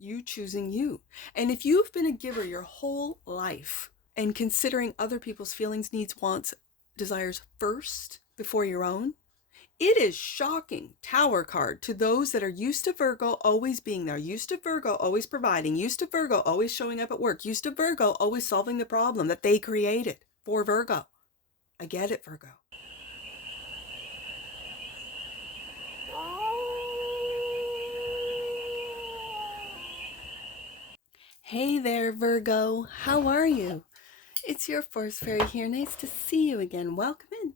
you choosing you. And if you've been a giver your whole life and considering other people's feelings, needs, wants, desires first before your own, it is shocking, Tower card, to those that are used to Virgo always being there, used to Virgo always providing, used to Virgo always showing up at work, used to Virgo always solving the problem that they created for Virgo. I get it, Virgo. Hey there, Virgo. How are you? It's your Force Fairy here. Nice to see you again. Welcome in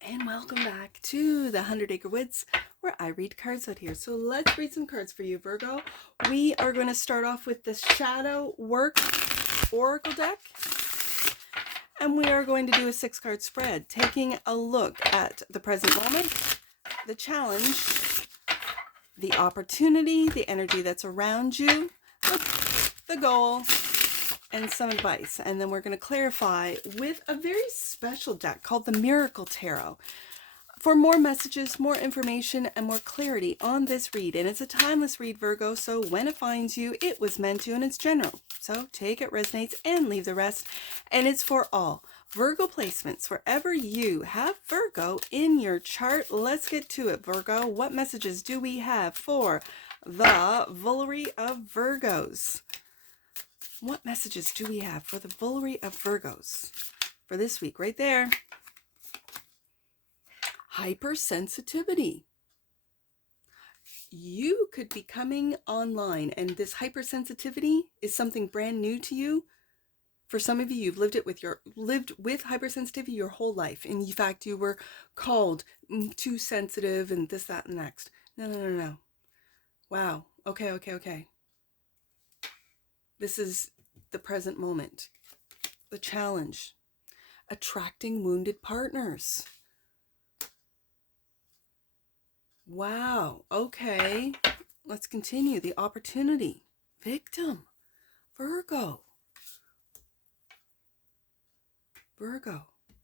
and welcome back to the 100 Acre Woods, where I read cards out here. So let's read some cards for you, Virgo. We are going to start off with the Shadow Work Oracle deck, and we are going to do a 6-card spread, taking a look at the present moment, the challenge, the opportunity, the energy that's around you, the goal, and some advice. And then we're going to clarify with a very special deck called the Miracle Tarot for more messages, more information, and more clarity on this read. And it's a timeless read, Virgo, so when it finds you, it was meant to, and it's general. So take it, resonates, and leave the rest. And it's for all Virgo placements, wherever you have Virgo in your chart. Let's get to it, Virgo. What messages do we have for the Vullery of Virgos? What messages do we have for the Vullery of Virgos for this week? Right there. Hypersensitivity. You could be coming online, and this hypersensitivity is something brand new to you. For some of you, you've lived with hypersensitivity your whole life. In fact, you were called too sensitive and this, that, and the next. No. Wow. Okay. This is the present moment. The challenge. Attracting wounded partners. Wow. Okay. Let's continue. The opportunity. Victim. Virgo.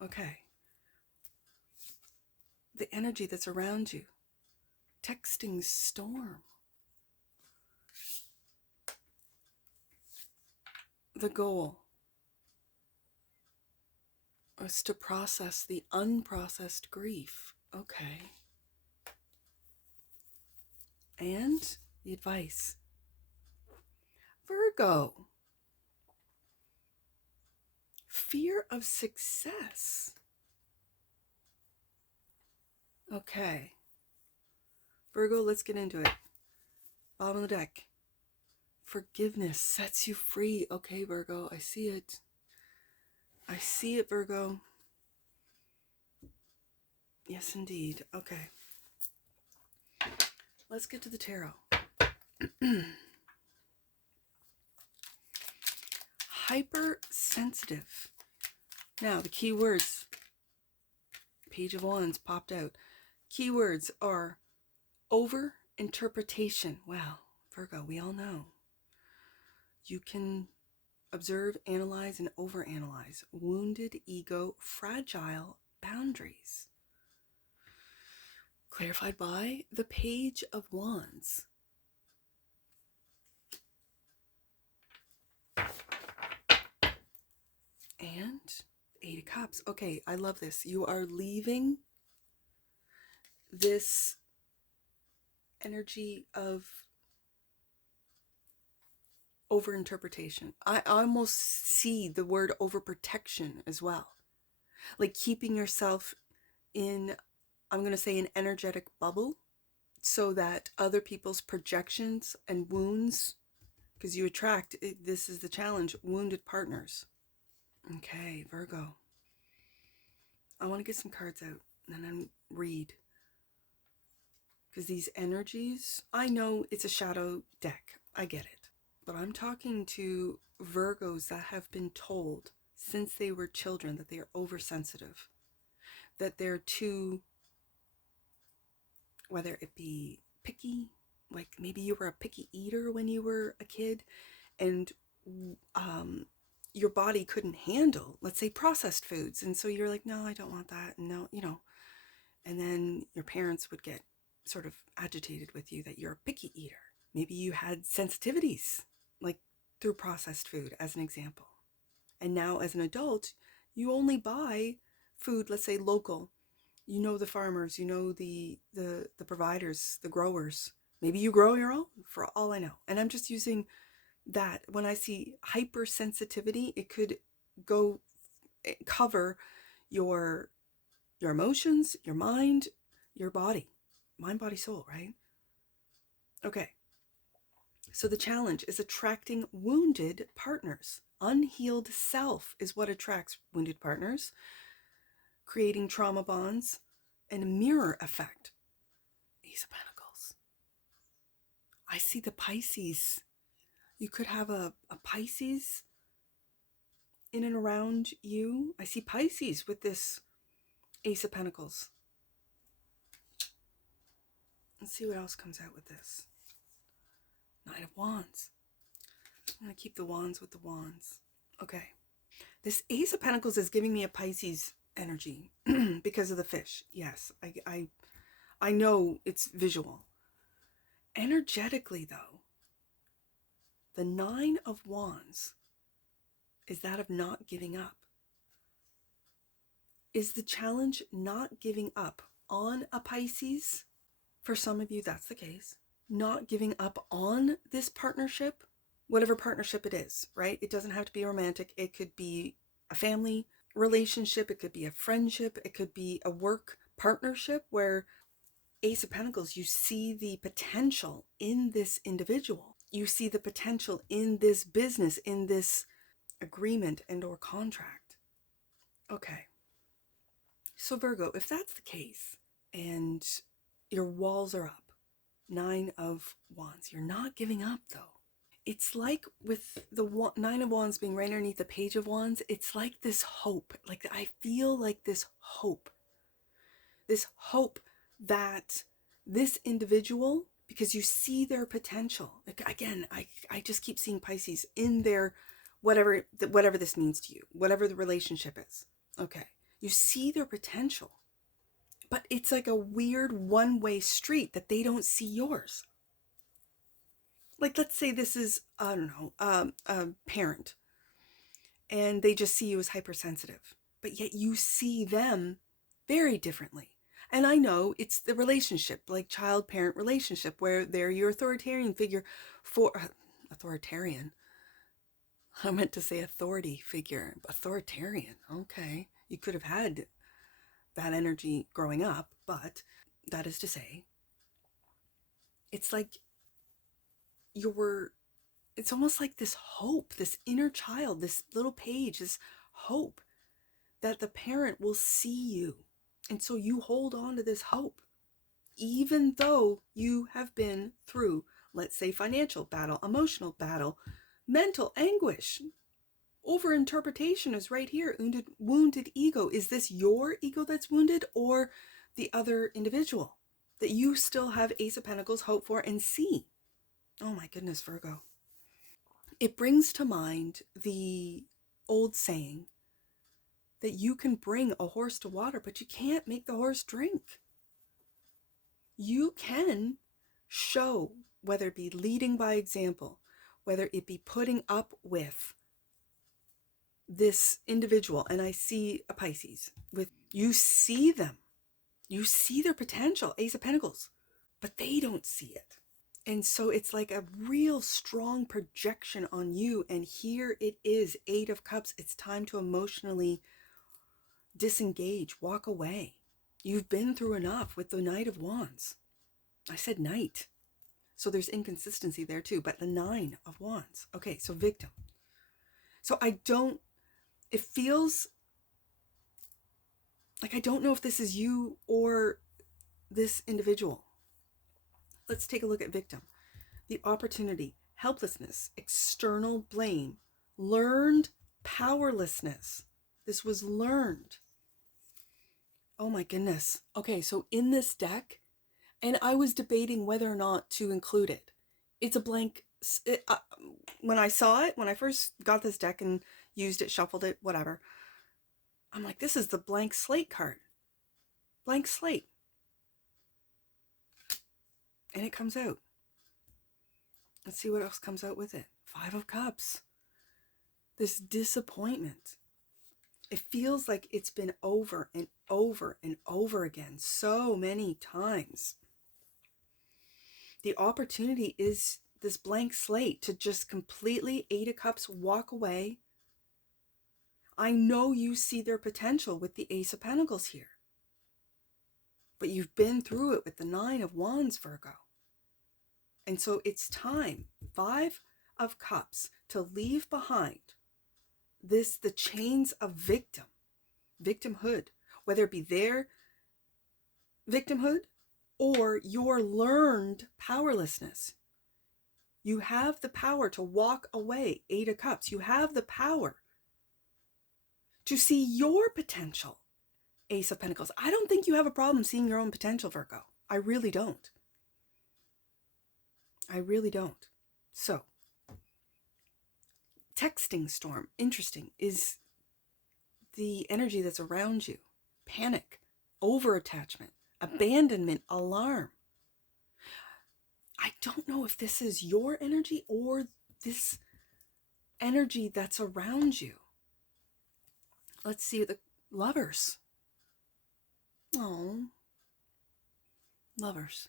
Okay. The energy that's around you. Texting storm. The goal is to process the unprocessed grief. Okay. And the advice. Virgo. Fear of success. Okay. Virgo, let's get into it. Bottom of the deck. Forgiveness sets you free. Okay, Virgo, I see it. I see it, Virgo. Yes, indeed. Okay. Let's get to the tarot. Hypersensitive. Now, the key words. Page of Wands popped out. Keywords are over-interpretation. Well, Virgo, we all know. You can observe, analyze, and overanalyze. Wounded ego, fragile boundaries. Clarified by the Page of Wands. And 8 of Cups. Okay, I love this. You are leaving this energy of overinterpretation. I almost see the word overprotection as well. Like keeping yourself in, I'm going to say, an energetic bubble so that other people's projections and wounds, because you attract, this is the challenge, wounded partners. Okay, Virgo. I want to get some cards out and then read. Because these energies, I know it's a shadow deck. I get it. But I'm talking to Virgos that have been told since they were children that they are oversensitive. That they're too, whether it be picky, like maybe you were a picky eater when you were a kid, and your body couldn't handle, let's say, processed foods. And so you're like, no, I don't want that. No, and then your parents would get sort of agitated with you that you're a picky eater. Maybe you had sensitivities, like through processed food, as an example. And now as an adult, you only buy food, let's say local. You know the farmers, you know the providers, the growers. Maybe you grow your own, for all I know. And I'm just using that. When I see hypersensitivity, it could go cover your emotions, your mind, your body. Mind, body, soul, right? Okay. So the challenge is attracting wounded partners. Unhealed self is what attracts wounded partners, creating trauma bonds, and a mirror effect. Ace of Pentacles. I see the Pisces. You could have a Pisces in and around you. I see Pisces with this Ace of Pentacles. Let's see what else comes out with this. Knight of Wands. I'm going to keep the wands with the wands. Okay. This Ace of Pentacles is giving me a Pisces energy because of the fish. Yes, I know it's visual. Energetically, though, the Nine of Wands is that of not giving up. Is the challenge not giving up on a Pisces? For some of you, that's the case. Not giving up on this partnership, whatever partnership it is, right? It doesn't have to be romantic. It could be a family relationship. It could be a friendship. It could be a work partnership where Ace of Pentacles, you see the potential in this individual. You see the potential in this business, in this agreement and or contract. Okay. So Virgo, if that's the case and your walls are up, Nine of Wands, you're not giving up though. It's like with the Nine of Wands being right underneath the Page of Wands, it's like this hope. Like I feel like this hope that this individual, because you see their potential. Like again, I just keep seeing Pisces in their whatever this means to you, whatever the relationship is. Okay. You see their potential, but it's like a weird one-way street that they don't see yours. Like, let's say this is, I don't know, a parent, and they just see you as hypersensitive, but yet you see them very differently. And I know it's the relationship, like child-parent relationship, where they're your authoritarian figure for, authoritarian. I meant to say authority figure, authoritarian. Okay. You could have had that energy growing up, but that is to say, it's like it's almost like this hope, this inner child, this little page, this hope that the parent will see you. And so you hold on to this hope, even though you have been through, let's say, financial battle, emotional battle, mental anguish. Overinterpretation is right here. Wounded ego. Is this your ego that's wounded or the other individual that you still have Ace of Pentacles hope for and see? Oh my goodness, Virgo. It brings to mind the old saying that you can bring a horse to water, but you can't make the horse drink. You can show, whether it be leading by example, whether it be putting up with this individual, and I see a Pisces with, you see them, you see their potential, Ace of Pentacles, but they don't see it. And so it's like a real strong projection on you. And here it is, Eight of Cups. It's time to emotionally disengage, walk away. You've been through enough with the Knight of Wands. I said Knight. So there's inconsistency there too, but the Nine of Wands. Okay, so victim. So it feels like I don't know if this is you or this individual. Let's take a look at victim. The opportunity, helplessness, external blame, learned powerlessness. This was learned. Oh my goodness. Okay, so in this deck, and I was debating whether or not to include it. It's a blank. When I saw it, when I first got this deck and used it, shuffled it, whatever, I'm like, this is the blank slate card. Blank slate. And it comes out. Let's see what else comes out with it. 5 of Cups. This disappointment. It feels like it's been over and over and over again so many times. The opportunity is this blank slate to just completely 8 of Cups, walk away. I know you see their potential with the Ace of Pentacles here. But you've been through it with the 9 of Wands, Virgo. And so it's time, 5 of Cups, to leave behind the chains of victimhood, whether it be their victimhood or your learned powerlessness. You have the power to walk away, 8 of Cups. You have the power to see your potential, Ace of Pentacles. I don't think you have a problem seeing your own potential, Virgo. I really don't. I really don't. So, texting storm, interesting, is the energy that's around you. Panic, over-attachment, abandonment, alarm. I don't know if this is your energy or this energy that's around you. Let's see the Lovers. Oh, Lovers.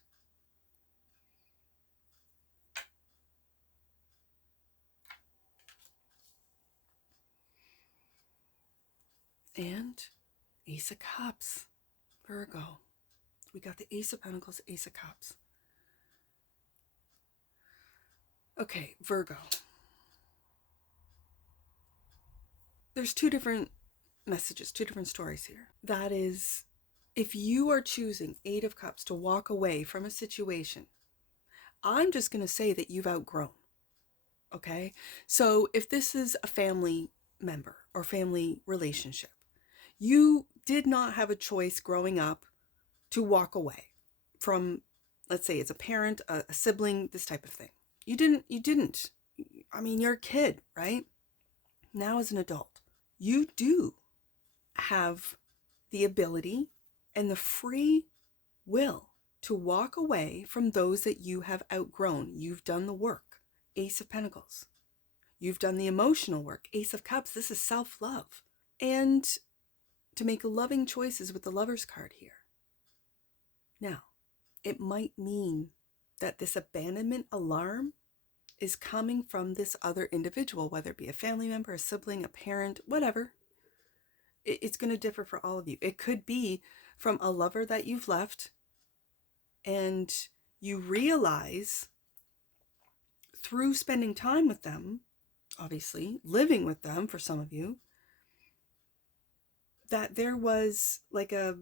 And Ace of Cups, Virgo. We got the Ace of Pentacles, Ace of Cups. Okay, Virgo. There's 2 different messages, 2 different stories here. That is, if you are choosing 8 of Cups to walk away from a situation, I'm just going to say that you've outgrown. Okay? So if this is a family member or family relationship, you did not have a choice growing up to walk away from, let's say it's a parent, a sibling, this type of thing. You didn't. I mean, you're a kid, right? Now as an adult, you do have the ability and the free will to walk away from those that you have outgrown. You've done the work, Ace of Pentacles. You've done the emotional work, Ace of Cups. This is self-love. And to make loving choices with the Lovers card here. Now, it might mean that this abandonment alarm is coming from this other individual, whether it be a family member, a sibling, a parent, whatever. It's going to differ for all of you. It could be from a lover that you've left and you realize through spending time with them, obviously living with them for some of you, that there was like a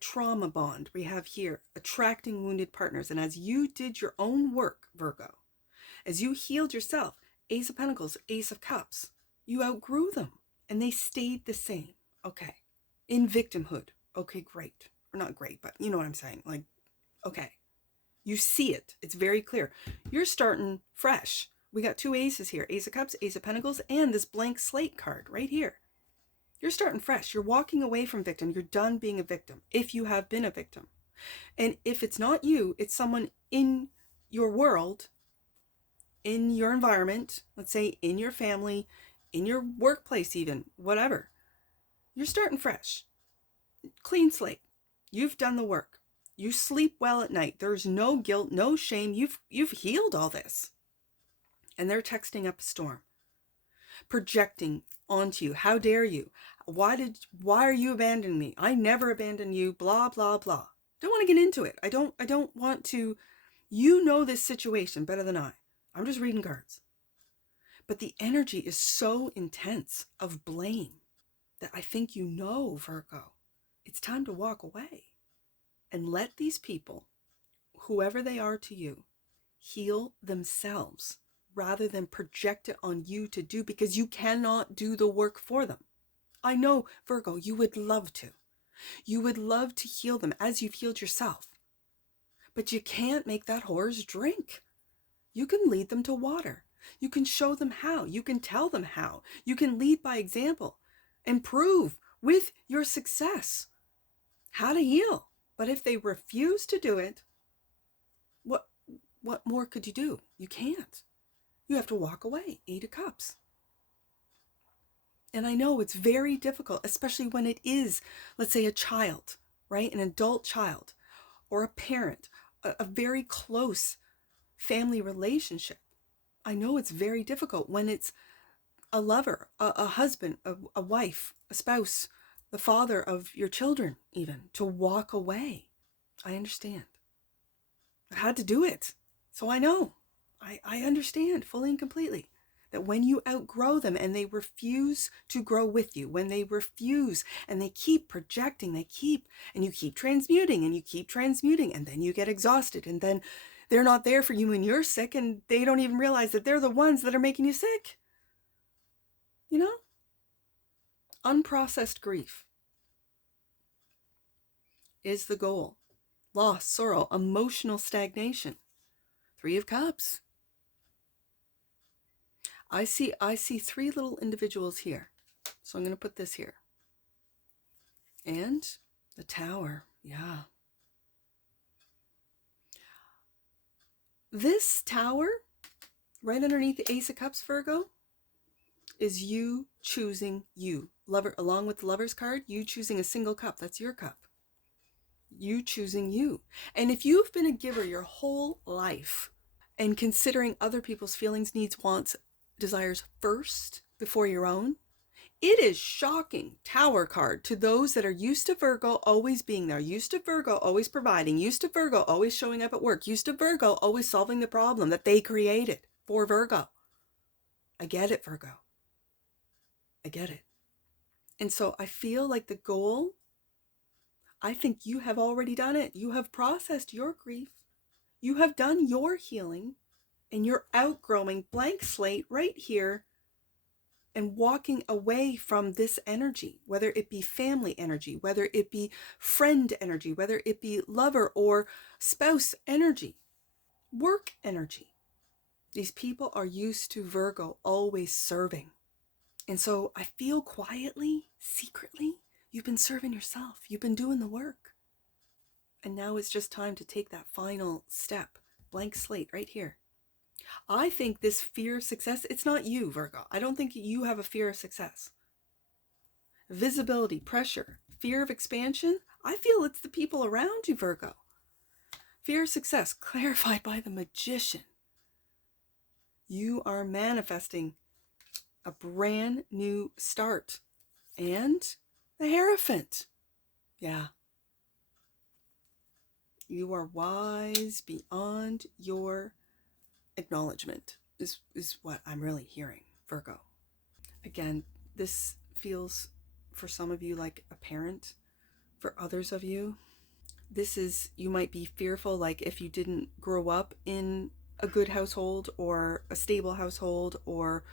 trauma bond we have here, attracting wounded partners. And as you did your own work, Virgo, as you healed yourself, Ace of Pentacles, Ace of Cups, you outgrew them and they stayed the same. Okay. In victimhood. Okay, great. Or not great, but you know what I'm saying. Like, okay. You see it. It's very clear. You're starting fresh. We got 2 aces here. Ace of Cups, Ace of Pentacles, and this blank slate card right here. You're starting fresh. You're walking away from victim. You're done being a victim, if you have been a victim. And if it's not you, it's someone in your world, in your environment, let's say in your family, in your workplace even, whatever. You're starting fresh. Clean slate. You've done the work. You sleep well at night. There's no guilt, no shame. You've healed all this. And they're texting up a storm, projecting onto you. How dare you? Why are you abandoning me? I never abandoned you, blah, blah, blah. Don't want to get into it. I don't want to. You know this situation better than I. I'm just reading cards. But the energy is so intense of blame that I think you know, Virgo, it's time to walk away and let these people, whoever they are to you, heal themselves rather than project it on you to do, because you cannot do the work for them. I know, Virgo, you would love to. You would love to heal them as you've healed yourself. But you can't make that horse drink. You can lead them to water. You can show them how. You can tell them how. You can lead by example and prove with your success how to heal. But if they refuse to do it, What more could you do? You can't. You have to walk away. 8 of Cups. And I know it's very difficult, especially when it is, let's say, a child, right? An adult child or a parent, a very close family relationship. I know it's very difficult when it's a lover, a husband, a wife, a spouse, the father of your children, even, to walk away. I understand. I've had to do it. So I know. I understand fully and completely that when you outgrow them and they refuse to grow with you, when they refuse and they keep projecting, and you keep transmuting and you keep transmuting, and then you get exhausted, and then they're not there for you when you're sick, and they don't even realize that they're the ones that are making you sick. You know? Unprocessed grief is the goal. Loss, sorrow, emotional stagnation. 3 of Cups. I see 3 little individuals here. So I'm going to put this here. And the Tower. Yeah. This Tower, right underneath the Ace of Cups, Virgo, is you choosing you. Lover, along with the Lover's card, you choosing a single cup. That's your cup. You choosing you. And if you've been a giver your whole life and considering other people's feelings, needs, wants, desires first before your own, it is shocking, Tower card, to those that are used to Virgo always being there, used to Virgo always providing, used to Virgo always showing up at work, used to Virgo always solving the problem that they created for Virgo. I get it, Virgo. I get it. And so I feel like the goal, I think you have already done it. You have processed your grief. You have done your healing, and you're outgrowing blank slate right here and walking away from this energy, whether it be family energy, whether it be friend energy, whether it be lover or spouse energy, work energy. These people are used to Virgo always serving. And so I feel quietly, secretly, you've been serving yourself. You've been doing the work. And now it's just time to take that final step. Blank slate right here. I think this fear of success, it's not you, Virgo. I don't think you have a fear of success. Visibility, pressure, fear of expansion, I feel it's the people around you, Virgo. Fear of success, clarified by the Magician. You are manifesting a brand new start. And the Hierophant. Yeah. You are wise beyond your acknowledgement, is what I'm really hearing, Virgo. Again, this feels for some of you like a parent. For others of you, this is, you might be fearful, like if you didn't grow up in a good household or a stable household, or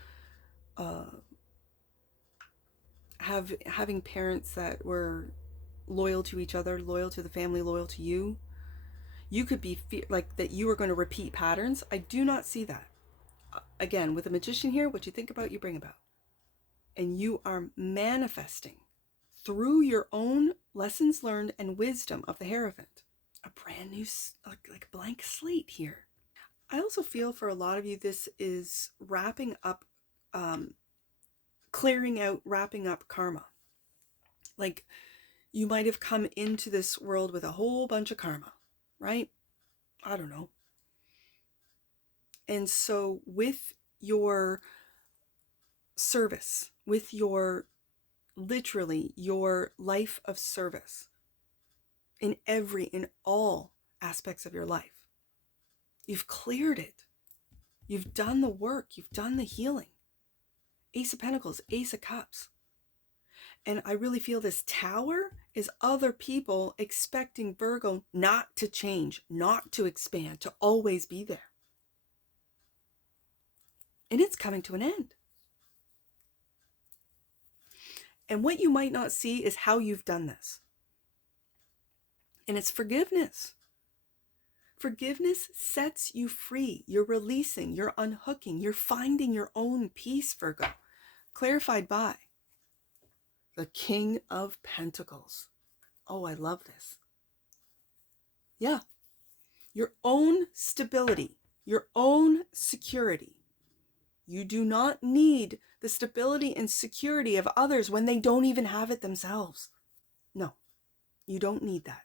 having parents that were loyal to each other, loyal to the family, loyal to you. You could be like that you are going to repeat patterns. I do not see that. Again, with a Magician here, what you think about, you bring about. And you are manifesting through your own lessons learned and wisdom of the Hierophant a brand new, like blank slate here. I also feel for a lot of you, this is wrapping up, clearing out, wrapping up karma. Like you might have come into this world with a whole bunch of karma, right? I don't know. And so with your service, with your, literally your life of service in all aspects of your life, you've cleared it. You've done the work. You've done the healing. Ace of Pentacles, Ace of Cups. And I really feel this Tower is other people expecting Virgo not to change, not to expand, to always be there. And it's coming to an end. And what you might not see is how you've done this. And it's forgiveness. Forgiveness sets you free. You're releasing, you're unhooking, you're finding your own peace, Virgo. Clarified by the King of Pentacles. Oh, I love this. Yeah. Your own stability. your own security. You do not need the stability and security of others when they don't even have it themselves. No, you don't need that.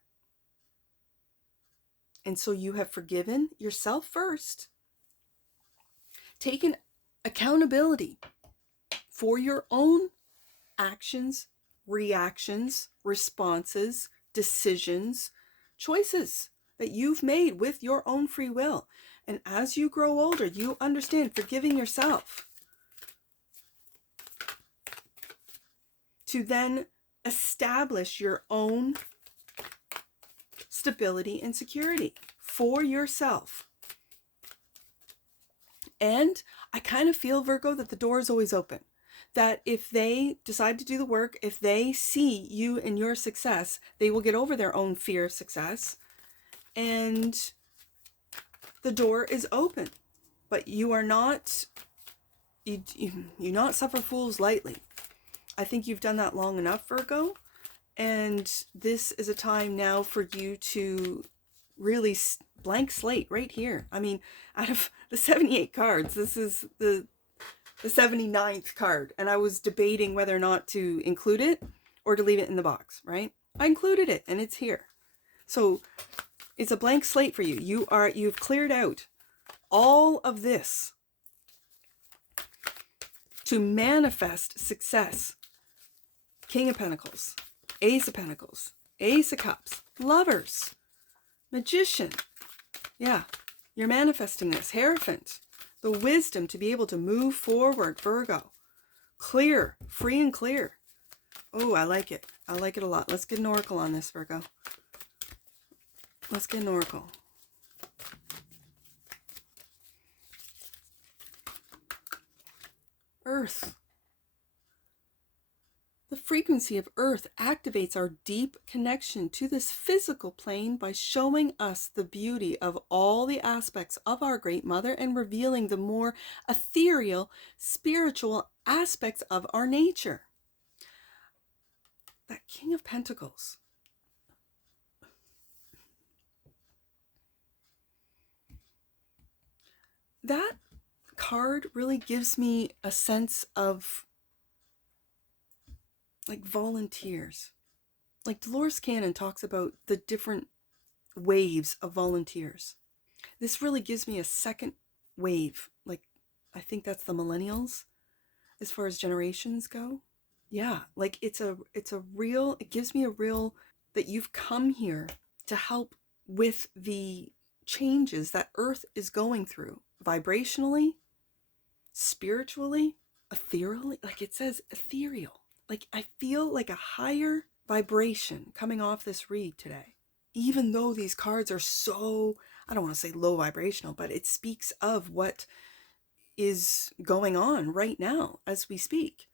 And so you have forgiven yourself first, taken accountability for your own actions, reactions, responses, decisions, choices that you've made with your own free will. And as you grow older, you understand forgiving yourself to then establish your own stability and security for yourself. And I kind of feel, Virgo, that the door is always open. That if they decide to do the work, if they see you and your success, they will get over their own fear of success. And the door is open. But you are not, you not suffer fools lightly. I think you've done that long enough, Virgo. And this is a time now for you to really blank slate right here. I mean, out of the 78 cards, this is the 79th card. And I was debating whether or not to include it or to leave it in the box, right? I included it and it's here. So it's a blank slate for you. You've cleared out all of this to manifest success. King of Pentacles, Ace of Pentacles, Ace of Cups, Lovers, Magician. Yeah, you're manifesting this. Hierophant, the wisdom to be able to move forward, Virgo. Clear, free and clear. Oh, I like it. I like it a lot. Let's get an oracle on this, Virgo. Let's get an oracle. Earth. The frequency of Earth activates our deep connection to this physical plane by showing us the beauty of all the aspects of our Great Mother and revealing the more ethereal, spiritual aspects of our nature. That King of Pentacles. That card really gives me a sense of like volunteers. Like Dolores Cannon talks about the different waves of volunteers. This really gives me a second wave. Like, I think that's the millennials as far as generations go. Yeah, like it gives me a real that you've come here to help with the changes that Earth is going through vibrationally, spiritually, ethereally. Like it says ethereal. Like I feel like a higher vibration coming off this read today. Even though these cards are so, I don't want to say low vibrational, but it speaks of what is going on right now as we speak.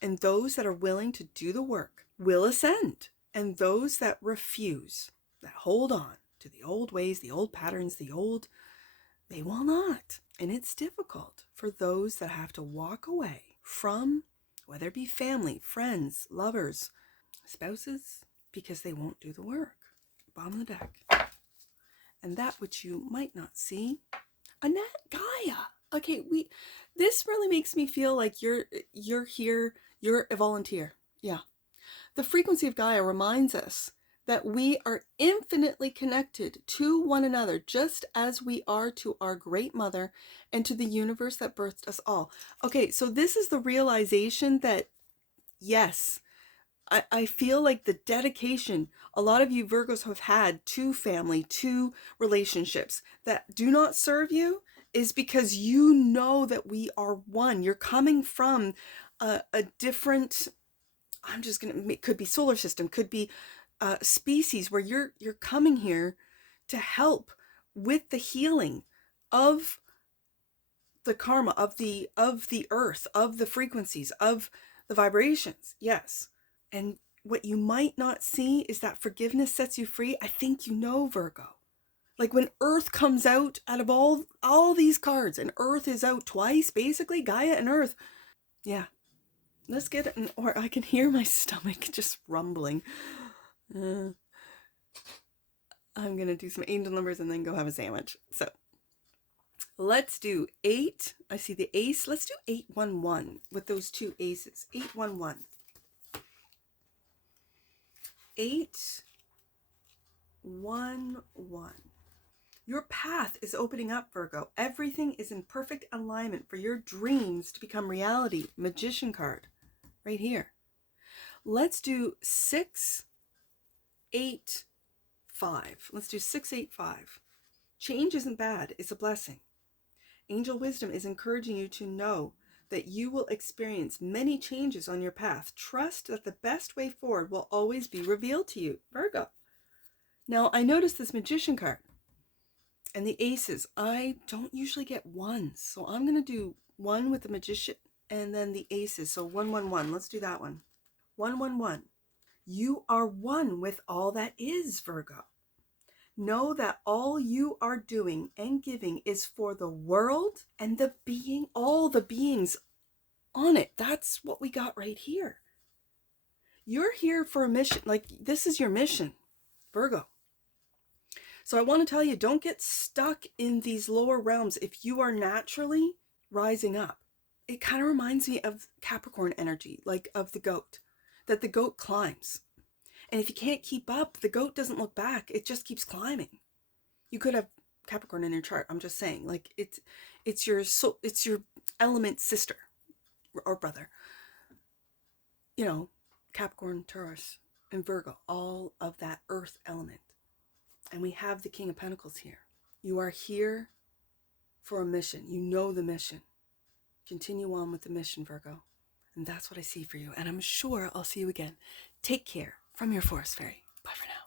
And those that are willing to do the work will ascend. And those that refuse, that hold on to the old ways, the old patterns, they will not. And it's difficult for those that have to walk away from, whether it be family, friends, lovers, spouses, because they won't do the work. Bottom of the deck. And that which you might not see. Annette, Gaia. Okay, this really makes me feel like you're here, you're a volunteer. Yeah. The frequency of Gaia reminds us that we are infinitely connected to one another, just as we are to our Great Mother and to the universe that birthed us all. Okay, so this is the realization that, yes, I feel like the dedication a lot of you Virgos have had to family, to relationships that do not serve you is because you know that we are one. You're coming from a different, could be solar system, could be species where you're coming here to help with the healing of the karma, of the earth, of the frequencies, of the vibrations. Yes. And what you might not see is that forgiveness sets you free. I think you know, Virgo. Like when Earth comes out of all these cards, and Earth is out twice, basically, Gaia and Earth. Yeah. Let's get it, or I can hear my stomach just rumbling. I'm going to do some angel numbers and then go have a sandwich. So Let's do 8. I see the ace. Let's do 811 with those two aces. 811. 811. Your path is opening up, Virgo. Everything is in perfect alignment for your dreams to become reality. Magician card right here. Let's do 685. Let's do 685. Change isn't bad. It's a blessing. Angel wisdom is encouraging you to know that you will experience many changes on your path. Trust that the best way forward will always be revealed to you, Virgo. Now, I noticed this magician card and the aces. I don't usually get ones, so I'm going to do 1 with the magician and then the aces. So 111. Let's do that one. 111. You are one with all that is, Virgo. Know that all you are doing and giving is for the world and the being, all the beings on it. That's what we got right here. You're here for a mission. Like, this is your mission, Virgo. So I want to tell you, don't get stuck in these lower realms if you are naturally rising up. It kind of reminds me of Capricorn energy, like of the goat, that the goat climbs. And if you can't keep up, the goat doesn't look back. It just keeps climbing. You could have Capricorn in your chart. I'm just saying, like it's your element sister or brother. You know, Capricorn, Taurus, and Virgo, all of that earth element. And we have the King of Pentacles here. You are here for a mission. You know the mission. Continue on with the mission, Virgo. And that's what I see for you. And I'm sure I'll see you again. Take care from your Forest Fairy. Bye for now.